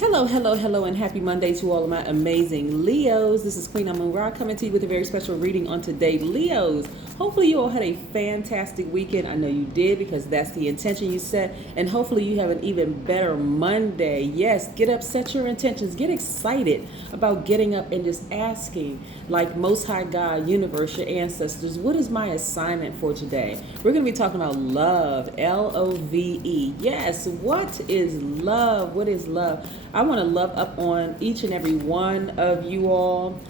Hello, hello, hello, and happy Monday to all of my amazing Leos. This is Queen Amun Ra coming to you with a very special reading on today. Leos, hopefully you all had a fantastic weekend. I know you did because that's the intention you set. And hopefully you have an even better Monday. Yes, get up, set your intentions. Get excited about getting up and just asking, like Most High God, universe, your ancestors, what is my assignment for today? We're going to be talking about love, Love. Yes, what is love? What is love? I want to love up on each and every one of you all,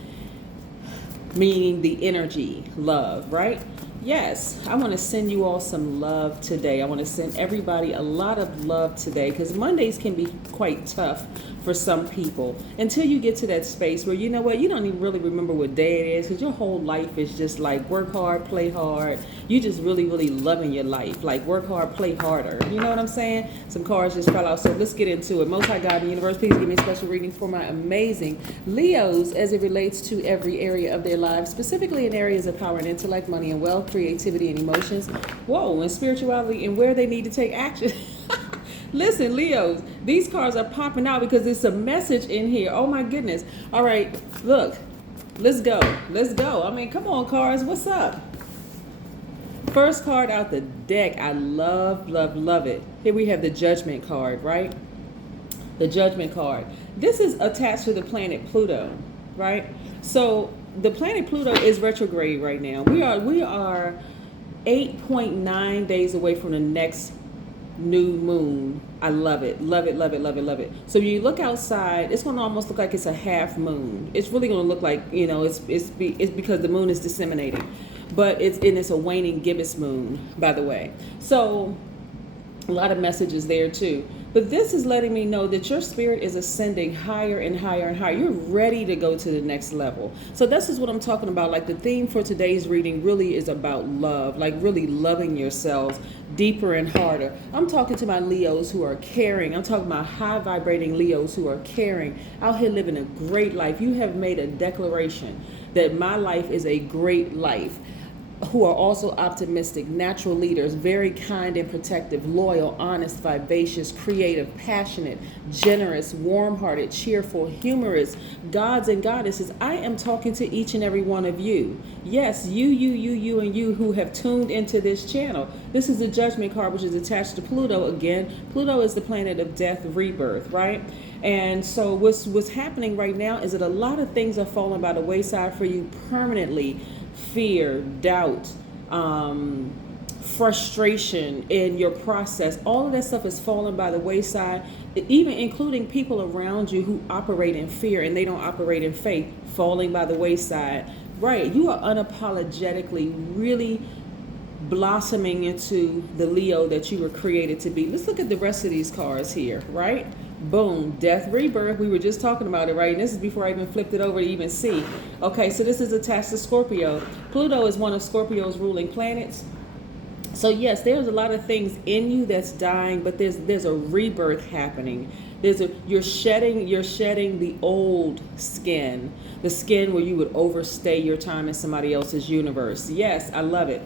meaning the energy, love, right? Yes, I want to send you all some love today. I want to send everybody a lot of love today because Mondays can be quite tough for some people until you get to that space where, you know what, you don't even really remember what day it is because your whole life is just like work hard, play hard. You just really, really loving your life. Like work hard, play harder. You know what I'm saying? Some cards just fell out. So let's get into it. Most High God in the universe, please give me a special reading for my amazing Leos as it relates to every area of their lives, specifically in areas of power and intellect, money and wealth, creativity and emotions. Whoa, and spirituality and where they need to take action. Listen, Leos, these cards are popping out because there's a message in here. Oh my goodness. All right, look, let's go. Let's go. I mean, come on, cards. What's up? First card out the deck. I love, love, love it. Here we have the Judgment card, right? The Judgment card. This is attached to the planet Pluto, right? So the planet Pluto is retrograde right now. We are 8.9 days away from the next new moon. I love it, love it, love it, love it, love it. So when you look outside, it's going to almost look like it's a half moon. It's really going to look like, you know, it's because the moon is disseminating, but it's a waning gibbous moon, by the way. So a lot of messages there too. But this is letting me know that your spirit is ascending higher and higher and higher. You're ready to go to the next level. So this is what I'm talking about. Like the theme for today's reading really is about love, like really loving yourselves deeper and harder. I'm talking to my Leos who are caring. I'm talking about high vibrating Leos who are caring, out here living a great life. You have made a declaration that my life is a great life, who are also optimistic, natural leaders, very kind and protective, loyal, honest, vivacious, creative, passionate, generous, warm-hearted, cheerful, humorous, gods and goddesses. I am talking to each and every one of you. Yes, you, and you who have tuned into this channel. This is the Judgment card, which is attached to Pluto again. Pluto is the planet of death, rebirth, right? And so what's happening right now is that a lot of things are falling by the wayside for you permanently. Fear, doubt, frustration in your process, all of that stuff is falling by the wayside, even including people around you who operate in fear and they don't operate in faith, falling by the wayside. Right, you are unapologetically really blossoming into the Leo that you were created to be. Let's look at the rest of these cards here, right? Boom, death, rebirth. We were just talking about it, right? And this is before I even flipped it over to even see. Okay, so this is attached to Scorpio. Pluto is one of Scorpio's ruling planets. So yes, there's a lot of things in you that's dying, but there's a rebirth happening. You're shedding the old skin, the skin where you would overstay your time in somebody else's universe. Yes, I love it.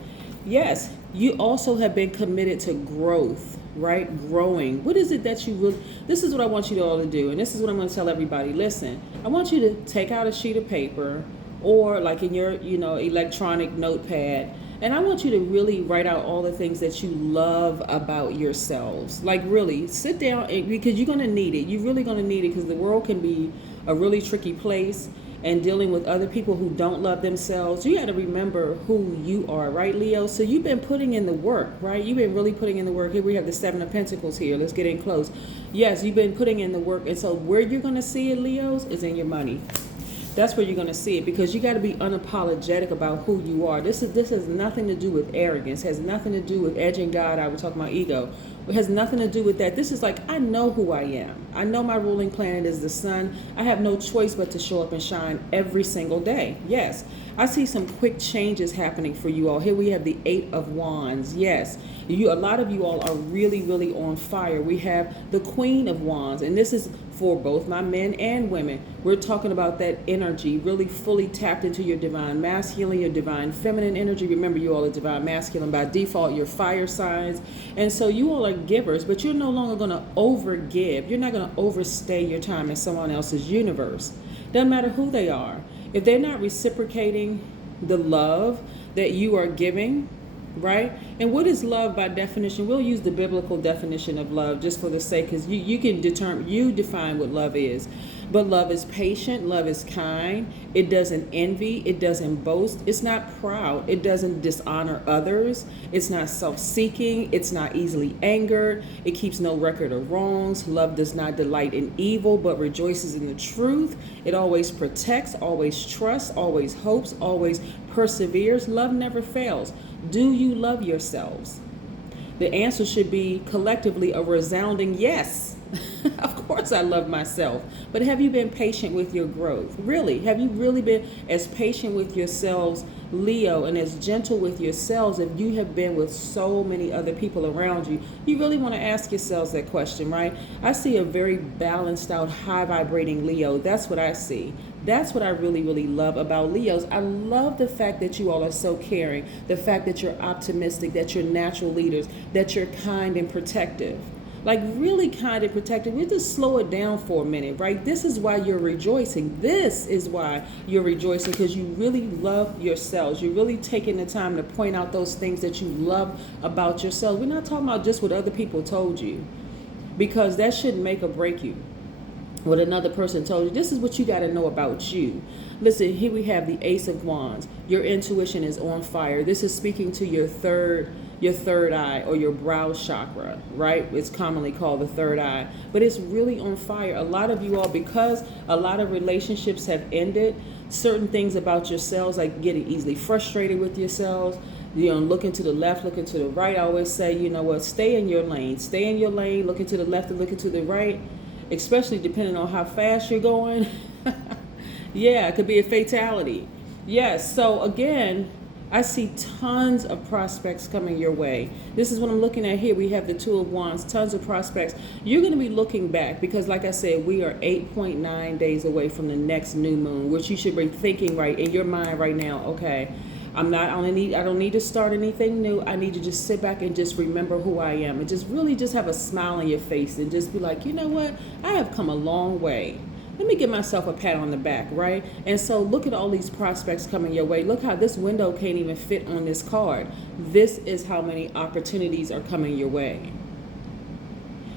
Yes, you also have been committed to growth, right? Growing. What is it that you really, this is what I want you all to do. And this is what I'm going to tell everybody. Listen, I want you to take out a sheet of paper or like in your, electronic notepad. And I want you to really write out all the things that you love about yourselves. Like really sit down because you're going to need it. You're really going to need it because the world can be a really tricky place. And dealing with other people who don't love themselves, you got to remember who you are, right, Leo? So you've been putting in the work, right? You've been really putting in the work. Here we have the Seven of Pentacles here. Let's get in close. Yes, you've been putting in the work. And so where you're going to see it, Leos, is in your money. That's where you're going to see it because you got to be unapologetic about who you are. This has nothing to do with arrogance. It has nothing to do with edging God out. We're talking about ego. It has nothing to do with that. This is like, I know who I am. I know my ruling planet is the sun. I have no choice but to show up and shine every single day. Yes, I see some quick changes happening for you all. Here we have the Eight of Wands. Yes, a lot of you all are really, really on fire. We have the Queen of Wands, and this is for both my men and women. We're talking about that energy, really fully tapped into your divine masculine, your divine feminine energy. Remember, you all are divine masculine by default, you're fire signs. And so you all are givers, but you're no longer going to over give. You're not going to overstay your time in someone else's universe. Doesn't matter who they are. If they're not reciprocating the love that you are giving, right? And what is love by definition? We'll use the biblical definition of love just for the sake, because you can define what love is. But love is patient, love is kind, it doesn't envy, it doesn't boast, it's not proud, it doesn't dishonor others, it's not self-seeking, it's not easily angered, it keeps no record of wrongs. Love does not delight in evil, but rejoices in the truth. It always protects, always trusts, always hopes, always perseveres. Love never fails. Do you love yourselves? The answer should be collectively a resounding yes. Of course I love myself. But have you been patient with your growth? Really? Have you really been as patient with yourselves, Leo, and as gentle with yourselves if you have been with so many other people around you? You really want to ask yourselves that question, right? I see a very balanced out, high vibrating Leo. That's what I see. That's what I really, really love about Leos. I love the fact that you all are so caring, the fact that you're optimistic, that you're natural leaders, that you're kind and protective. Like really kind and protective. We just slow it down for a minute, right? This is why you're rejoicing. This is why you're rejoicing, because you really love yourselves. You're really taking the time to point out those things that you love about yourself. We're not talking about just what other people told you, because that shouldn't make or break you. What another person told you, this is what you got to know about you. Listen, here we have the Ace of Wands. Your intuition is on fire. This is speaking to your third eye, or your brow chakra, right? It's commonly called the third eye, but it's really on fire. A lot of you all, because a lot of relationships have ended, certain things about yourselves, like getting easily frustrated with yourselves, looking to the left, looking to the right. I always say, you know what, stay in your lane, looking to the left and looking to the right, especially depending on how fast you're going. Yeah, it could be a fatality. Yes, so again, I see tons of prospects coming your way. This is what I'm looking at here. We have the Two of Wands, tons of prospects. You're going to be looking back because, like I said, we are 8.9 days away from the next new moon, which you should be thinking right in your mind right now. Okay, I don't need to start anything new. I need to just sit back and just remember who I am, and just really just have a smile on your face and just be like, you know what? I have come a long way. Let me give myself a pat on the back, right? And so look at all these prospects coming your way. Look how this window can't even fit on this card. This is how many opportunities are coming your way.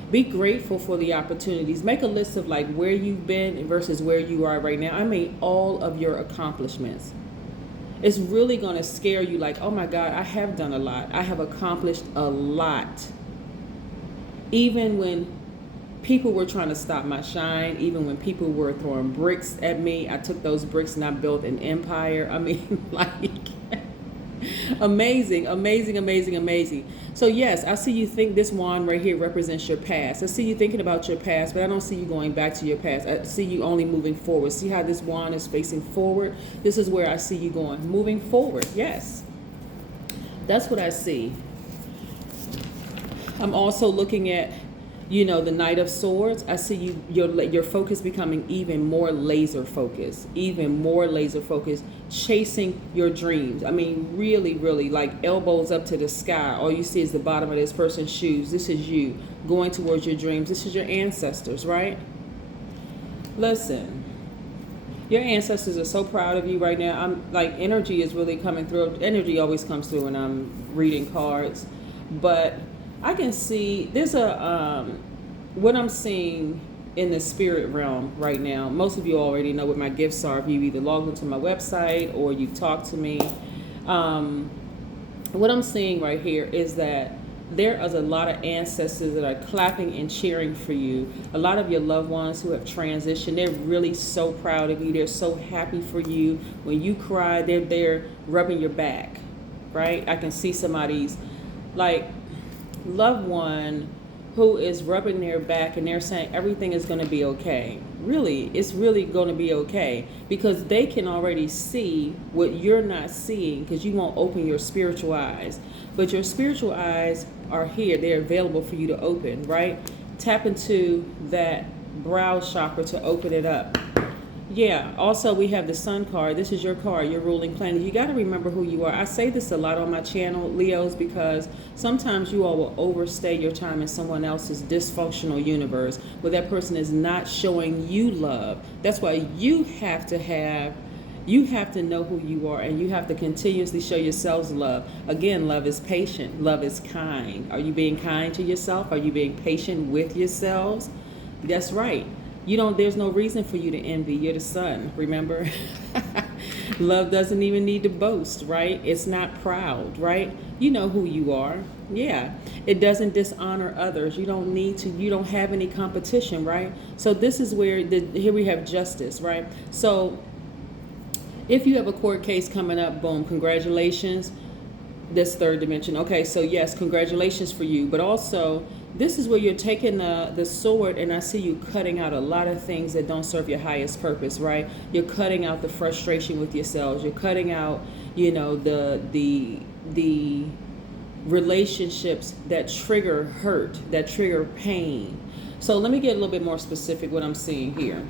Be grateful for the opportunities. Make a list of like where you've been versus where you are right now. I mean, all of your accomplishments. It's really going to scare you like, oh my God, I have done a lot. I have accomplished a lot. Even when people were trying to stop my shine, even when people were throwing bricks at me, I took those bricks and I built an empire. I mean, like, amazing, amazing, amazing, amazing. So yes, I see you think this wand right here represents your past. I see you thinking about your past, but I don't see you going back to your past. I see you only moving forward. See how this wand is facing forward? This is where I see you going, moving forward. Yes, that's what I see. I'm also looking at, the Knight of Swords. I see your focus becoming even more laser focused, chasing your dreams. I mean, really, really, like elbows up to the sky. All you see is the bottom of this person's shoes. This is you going towards your dreams. This is your ancestors, right? Listen, your ancestors are so proud of you right now. I'm like, energy is really coming through. Energy always comes through when I'm reading cards, but I can see there's what I'm seeing in the spirit realm right now. Most of you already know what my gifts are if you either logged into my website or you talked to me. What I'm seeing right here is that there is a lot of ancestors that are clapping and cheering for you. A lot of your loved ones who have transitioned, they're really so proud of you. They're so happy for you. When you cry, they're there rubbing your back, right? I can see somebody's like loved one who is rubbing their back and they're saying everything is going to be okay. Really, it's really going to be okay, because they can already see what you're not seeing because you won't open your spiritual eyes. But your spiritual eyes are here. They're available for you to open, right? Tap into that brow chakra to open it up. Yeah, also we have the sun card. This is your card, your ruling planet. You got to remember who you are. I say this a lot on my channel, Leos, because sometimes you all will overstay your time in someone else's dysfunctional universe where that person is not showing you love. That's why you have to know who you are, and you have to continuously show yourselves love. Again, love is patient. Love is kind. Are you being kind to yourself? Are you being patient with yourselves? That's right. There's no reason for you to envy. You're the sun, remember? Love doesn't even need to boast, right? It's not proud, right? You know who you are. Yeah. It doesn't dishonor others. You don't have any competition, right? So this is where, here we have justice, right? So if you have a court case coming up, boom, congratulations. This third dimension. Okay, so yes, congratulations for you. But also, this is where you're taking the sword, and I see you cutting out a lot of things that don't serve your highest purpose, right? You're cutting out the frustration with yourselves. You're cutting out, the relationships that trigger hurt, that trigger pain. So let me get a little bit more specific what I'm seeing here.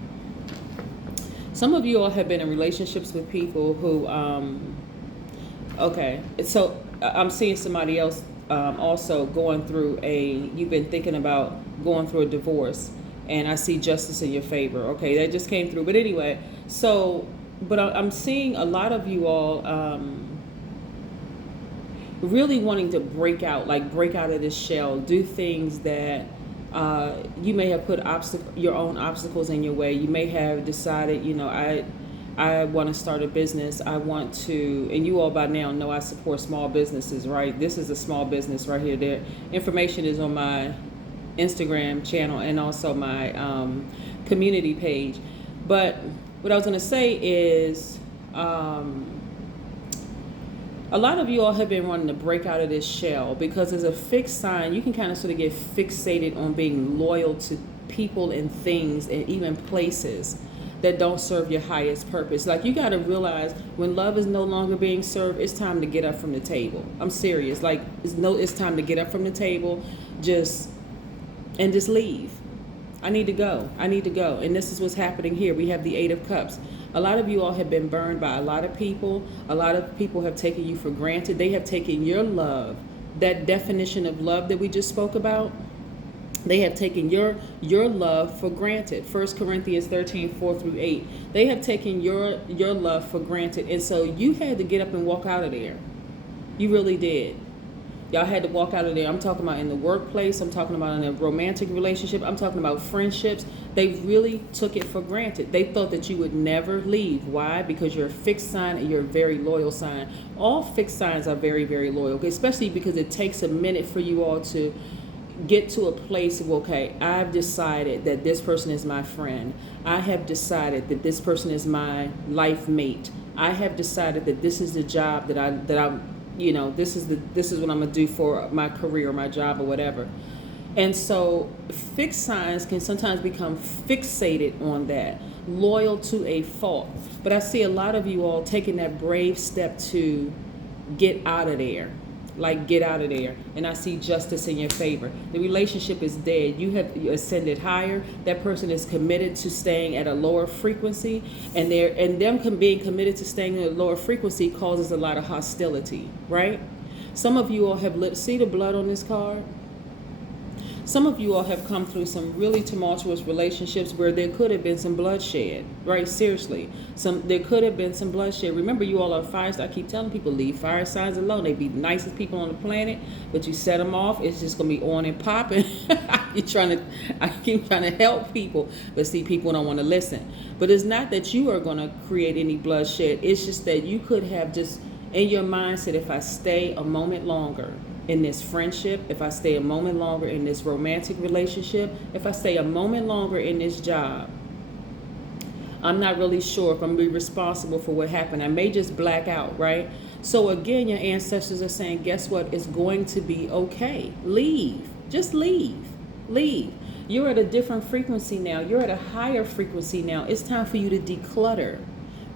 Some of you all have been in relationships with people who, okay, so I'm seeing somebody else also going through you've been thinking about going through a divorce, and I see justice in your favor. Okay, that just came through. But anyway, but I'm seeing a lot of you all really wanting to break out of this shell, do things that you may have put your own obstacles in your way. You may have decided, I want to start a business. I want to, and you all by now know I support small businesses, right? This is a small business right here. The information is on my Instagram channel and also my community page. But what I was going to say is a lot of you all have been wanting to break out of this shell because as a fixed sign, you can kind of sort of get fixated on being loyal to people and things and even places that don't serve your highest purpose. Like, you got to realize when love is no longer being served, it's time to get up from the table. I'm serious. Like, it's time to get up from the table, just leave. I need to go. And this is what's happening here. We have the Eight of Cups. A lot of you all have been burned by a lot of people. A lot of people have taken you for granted. They have taken your love, that definition of love that we just spoke about. They have taken your love for granted. 1 Corinthians 13, 4 through 8. They have taken your love for granted. And so you had to get up and walk out of there. You really did. Y'all had to walk out of there. I'm talking about in the workplace. I'm talking about in a romantic relationship. I'm talking about friendships. They really took it for granted. They thought that you would never leave. Why? Because you're a fixed sign and you're a very loyal sign. All fixed signs are very, very loyal, especially because it takes a minute for you all to get to a place of, okay, I've decided that this person is my friend. I have decided that this person is my life mate. I have decided that this is the job that I this is what I'm gonna do for my career, my job, or whatever. And so fixed signs can sometimes become fixated on that, loyal to a fault. But I see a lot of you all taking that brave step to get out of there. Like, get out of there. And I see justice in your favor. The relationship is dead. You have ascended higher. That person is committed to staying at a lower frequency, and them being committed to staying at a lower frequency causes a lot of hostility, right? Some of you all have see the blood on this card? Some of you all have come through some really tumultuous relationships where there could have been some bloodshed, right? Seriously. There could have been some bloodshed. Remember, you all are fire. I keep telling people, leave fire signs alone. They be the nicest people on the planet, but you set them off, it's just going to be on and popping. I keep trying to help people, but see, people don't want to listen. But it's not that you are going to create any bloodshed. It's just that you could have just, in your mindset, if I stay a moment longer in this friendship, if I stay a moment longer in this romantic relationship, if I stay a moment longer in this job, I'm not really sure if I'm going to be responsible for what happened. I may just black out, right? So again, your ancestors are saying, guess what? It's going to be okay. Leave. Just leave. Leave. You're at a different frequency now. You're at a higher frequency now. It's time for you to declutter.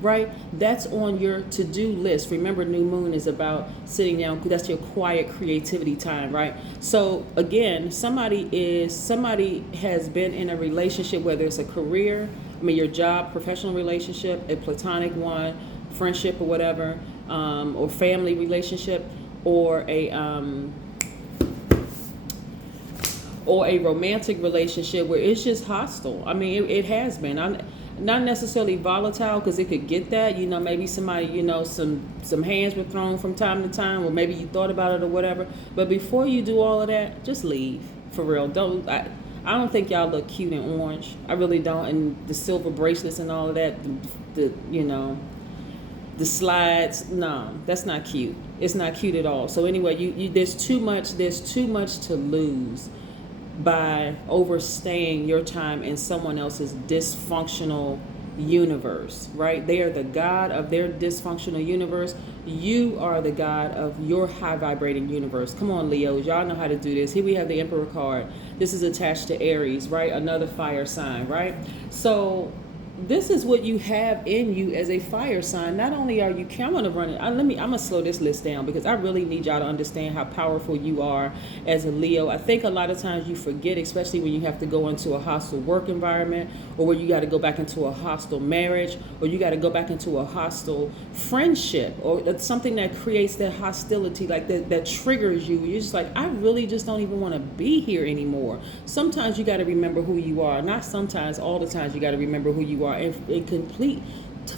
right? That's on your to-do list. Remember, new moon is about sitting down. That's your quiet creativity time, right? So again, somebody has been in a relationship, whether it's a career, your job, professional relationship, a platonic one, friendship or whatever, or family relationship, or a romantic relationship where it's just hostile. I mean, it has been. Not necessarily volatile, because it could get that. Maybe somebody, some hands were thrown from time to time, or maybe you thought about it or whatever. But before you do all of that, just leave. For real. I don't think y'all look cute in orange. I really don't. And the silver bracelets and all of that, the slides, no, that's not cute. It's not cute at all. So anyway, there's too much to lose by overstaying your time in someone else's dysfunctional universe, right? They are the god of their dysfunctional universe. You are the god of your high vibrating universe. Come on, Leos, y'all know how to do this. Here we have the Emperor card. This is attached to Aries, right? Another fire sign, right? So this is what you have in you as a fire sign. Not only are you, I'm going to run it. I'm going to slow this list down, because I really need y'all to understand how powerful you are as a Leo. I think a lot of times you forget, especially when you have to go into a hostile work environment, or where you got to go back into a hostile marriage, or you got to go back into a hostile friendship, or something that creates that hostility, like that triggers you. You're just like, I really just don't even want to be here anymore. Sometimes you got to remember who you are. Not sometimes, all the times you got to remember who you are. And complete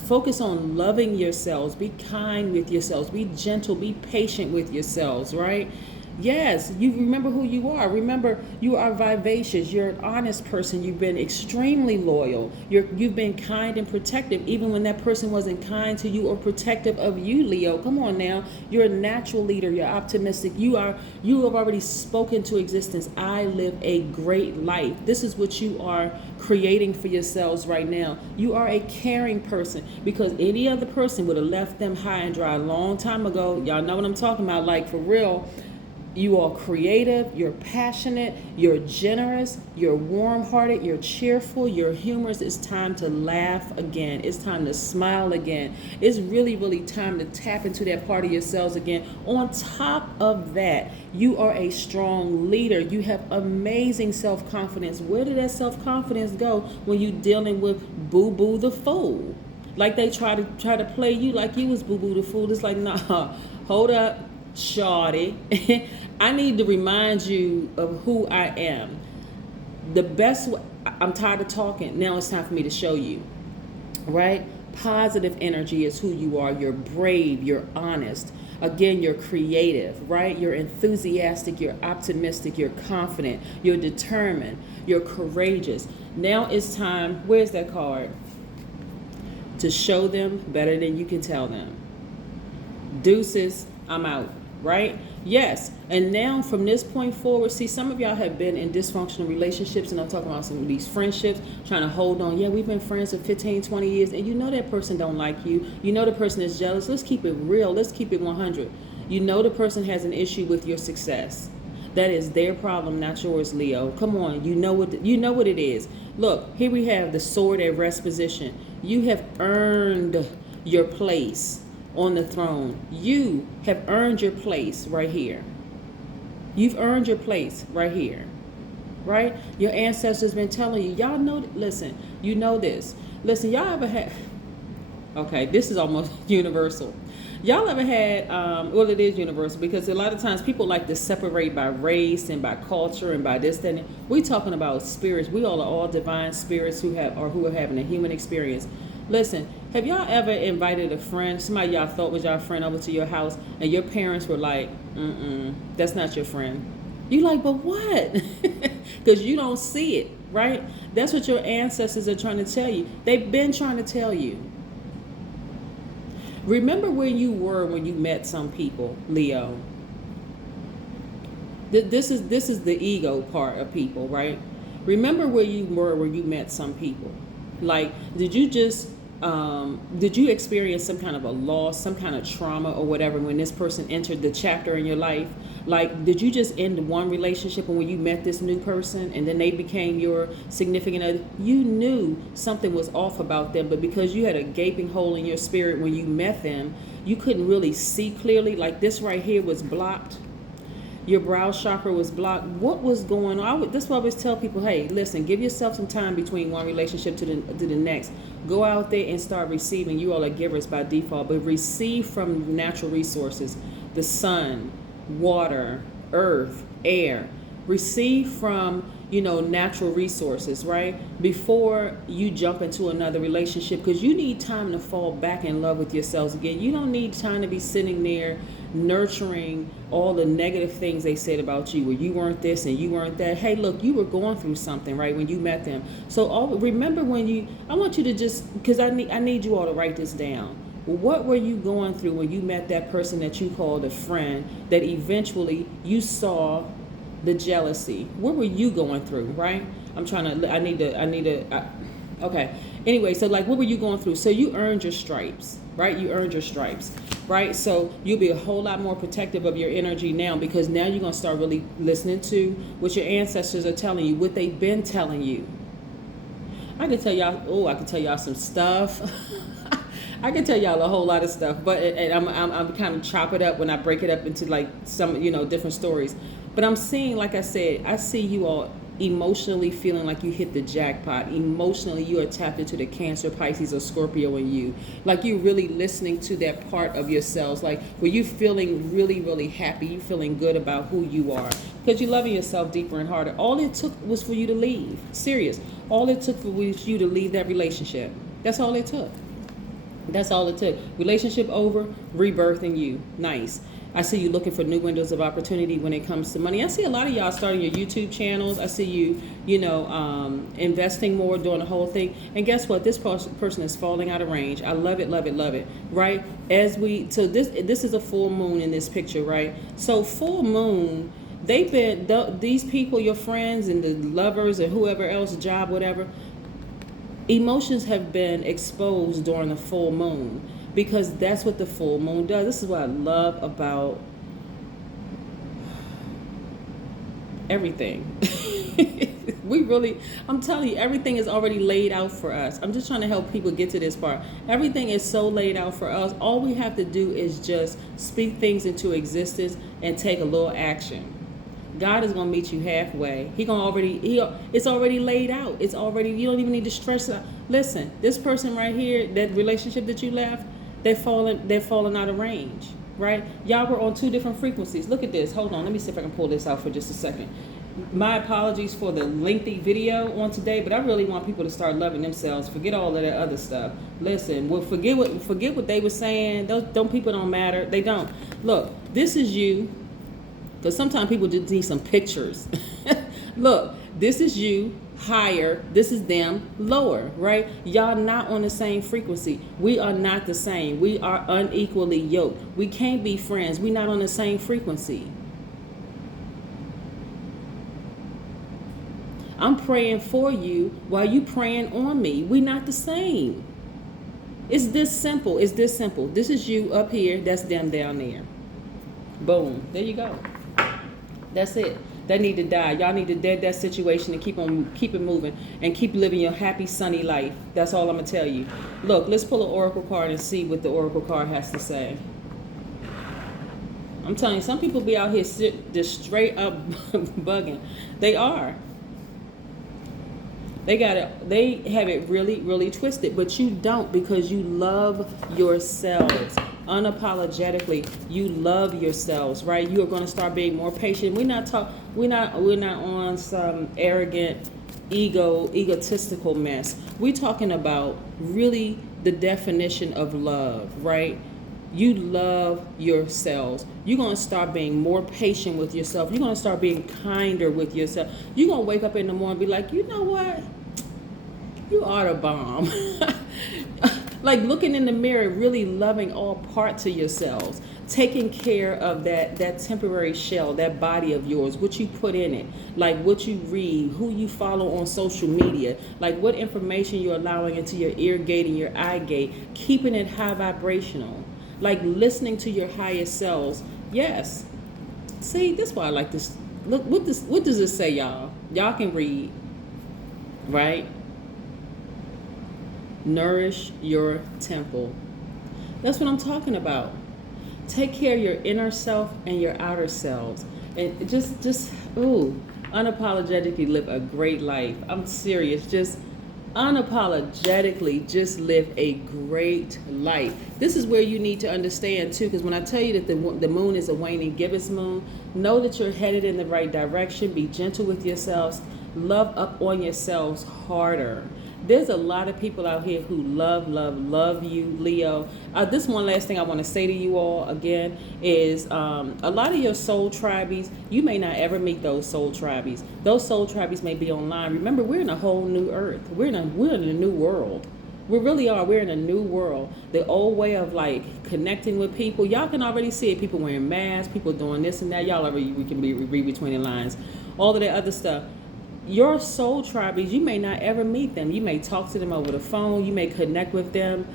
focus on loving yourselves. Be kind with yourselves. Be gentle. Be patient with yourselves, right? Yes, you remember who you are. Remember, you are vivacious. You're an honest person. You've been extremely loyal. You've been kind and protective, even when that person wasn't kind to you or protective of you, Leo. Come on now. You're a natural leader. You're optimistic. You have already spoken to existence. I live a great life. This is what you are creating for yourselves right now. You are a caring person, because any other person would have left them high and dry a long time ago. Y'all know what I'm talking about, like for real. You are creative, you're passionate, you're generous, you're warm-hearted, you're cheerful, you're humorous. It's time to laugh again. It's time to smile again. It's really, really time to tap into that part of yourselves again. On top of that, you are a strong leader. You have amazing self-confidence. Where did that self-confidence go when you're dealing with Boo-Boo the Fool? Like they try to play you like you was Boo-Boo the Fool. It's like, nah, hold up. Shawty, I need to remind you of who I am. I'm tired of talking. Now it's time for me to show you, right? Positive energy is who you are. You're brave. You're honest. Again, you're creative, right? You're enthusiastic. You're optimistic. You're confident. You're determined. You're courageous. Now it's time, where's that card? To show them better than you can tell them. Deuces, I'm out. Right? Yes. And now from this point forward, see, some of y'all have been in dysfunctional relationships, and I'm talking about some of these friendships, trying to hold on. Yeah, we've been friends for 15, 20 years, and you know that person don't like you. You know the person is jealous. Let's keep it real. Let's keep it 100. You know the person has an issue with your success. That is their problem, not yours, Leo. Come on. You know what it is. Look, here we have the sword at rest position. You have earned your place on the throne. You have earned your place right here. You've earned your place right here, right? Your ancestors been telling you. Y'all know, listen, you know this. Listen, y'all ever had, okay, this is almost universal. Y'all ever had, well, it is universal, because a lot of times people like to separate by race and by culture and by this, that, and we talking about spirits. We all are all divine spirits who are having a human experience. Listen, have y'all ever invited a friend, somebody y'all thought was your friend, over to your house, and your parents were like, that's not your friend? You like, but what? Because you don't see it, right? That's what your ancestors are trying to tell you. They've been trying to tell you. Remember where you were when you met some people, Leo. This is the ego part of people, right? Remember where you were when you met some people. Like, did you just did you experience some kind of a loss, some kind of trauma or whatever when this person entered the chapter in your life? Like, did you just end one relationship, and when you met this new person and then they became your significant other, you knew something was off about them, but because you had a gaping hole in your spirit when you met them, you couldn't really see clearly. Like, this right here was blocked. Your brow chakra was blocked. What was going on? That's why I always tell people, hey, listen, give yourself some time between one relationship to the next. Go out there and start receiving. You all are givers by default, but receive from natural resources, the sun, water, earth, air. Receive from, natural resources, right? Before you jump into another relationship, because you need time to fall back in love with yourselves again. You don't need time to be sitting there nurturing all the negative things they said about you, where you weren't this and you weren't that. Hey, look, you were going through something, right, when you met them. So remember I want you to just, because I need you all to write this down. What were you going through when you met that person that you called a friend, that eventually you saw the jealousy? What were you going through, right? Okay. Anyway, so like, what were you going through? So you earned your stripes, right? You earned your stripes, right? So you'll be a whole lot more protective of your energy now, because now you're going to start really listening to what your ancestors are telling you, what they've been telling you. I can tell y'all some stuff. I can tell y'all a whole lot of stuff, but I'm kind of chop it up when I break it up into like some, different stories. But I'm seeing, like I said, I see you all emotionally feeling like you hit the jackpot. Emotionally, you are tapped into the Cancer, Pisces, or Scorpio in you. Like, you're really listening to that part of yourselves. Like, where you feeling really, really happy. You feeling good about who you are, because you're loving yourself deeper and harder. All it took was for you to leave. Serious. All it took was you to leave that relationship. That's all it took. That's all it took. Relationship over, rebirth in you. Nice. I see you looking for new windows of opportunity when it comes to money. I see a lot of y'all starting your YouTube channels. I see you, investing more, doing the whole thing. And guess what? This person is falling out of range. I love it, love it, love it. Right? So this is a full moon in this picture, right? So full moon, these people, your friends and the lovers and whoever else, job, whatever, emotions have been exposed during the full moon, because that's what the full moon does. This is what I love about everything. I'm telling you, everything is already laid out for us. I'm just trying to help people get to this part. Everything is so laid out for us. All we have to do is just speak things into existence and take a little action. God is going to meet you halfway. It's already laid out. You don't even need to stress it out. Listen, this person right here, that relationship that you left, they're falling out of range, right? Y'all were on two different frequencies. Look at this. Hold on. Let me see if I can pull this out for just a second. My apologies for the lengthy video on today, but I really want people to start loving themselves. Forget all of that other stuff. Listen, forget what they were saying. Those people don't matter. They don't. Look, this is you. Because sometimes people just need some pictures. Look, this is you higher, this is them lower, right? Y'all not on the same frequency. We are not the same. We are unequally yoked. We can't be friends. We're not on the same frequency. I'm praying for you while you praying on me. We're not the same. It's this simple. This is you up here. That's them down there. Boom. There you go. That's it. They need to die. Y'all need to dead that situation and keep it moving and keep living your happy, sunny life. That's all I'm going to tell you. Look, let's pull an oracle card and see what the oracle card has to say. I'm telling you, some people be out here just straight up bugging. They are. They have it really, really twisted, but you don't, because you love yourselves. Unapologetically, you love yourselves, right? You are going to start being more patient. We're not on some arrogant, egotistical mess. We're talking about really the definition of love, right? You love yourselves. You're going to start being more patient with yourself. You're going to start being kinder with yourself. You're going to wake up in the morning and be like, you know what? You are the bomb. Like looking in the mirror, really loving all parts of yourselves. taking care of that temporary shell, that body of yours, what you put in it, like what you read, who you follow on social media, like what information you're allowing into your ear gate and your eye gate, keeping it high vibrational, like listening to your highest selves. Yes. See, this is why I like this. Look, what does this say, y'all? Y'all can read, right? Nourish your temple. That's what I'm talking about. Take care of your inner self and your outer selves. And just unapologetically live a great life. I'm serious. Just unapologetically just live a great life. This is where you need to understand too, because when I tell you that the moon is a waning gibbous moon, know that you're headed in the right direction. Be gentle with yourselves. Love up on yourselves harder. There's a lot of people out here who love you, Leo. This one last thing I want to say to you all again is a lot of your soul tribies, you may not ever meet those soul tribies. Those soul tribies may be online. Remember, we're in a whole new earth. We're in a new world. We really are. We're in a new world. The old way of like connecting with people, y'all can already see it. People wearing masks, people doing this and that. Y'all already, we can read between the lines. All of that other stuff. Your soul tribies, you may not ever meet them. You may talk to them over the phone. You may connect with them.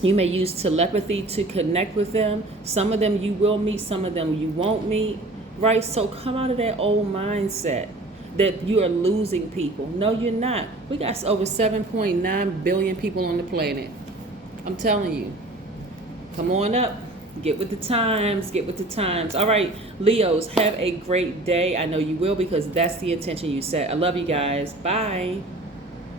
You may use telepathy to connect with them. Some of them you will meet, some of them you won't meet, right? So come out of that old mindset that you are losing people. No, you're not. We got over 7.9 billion people on the planet. I'm telling you. Come on up. Get with the times. Get with the times. All right, Leos, have a great day. I know you will, because that's the intention you set. I love you guys. Bye.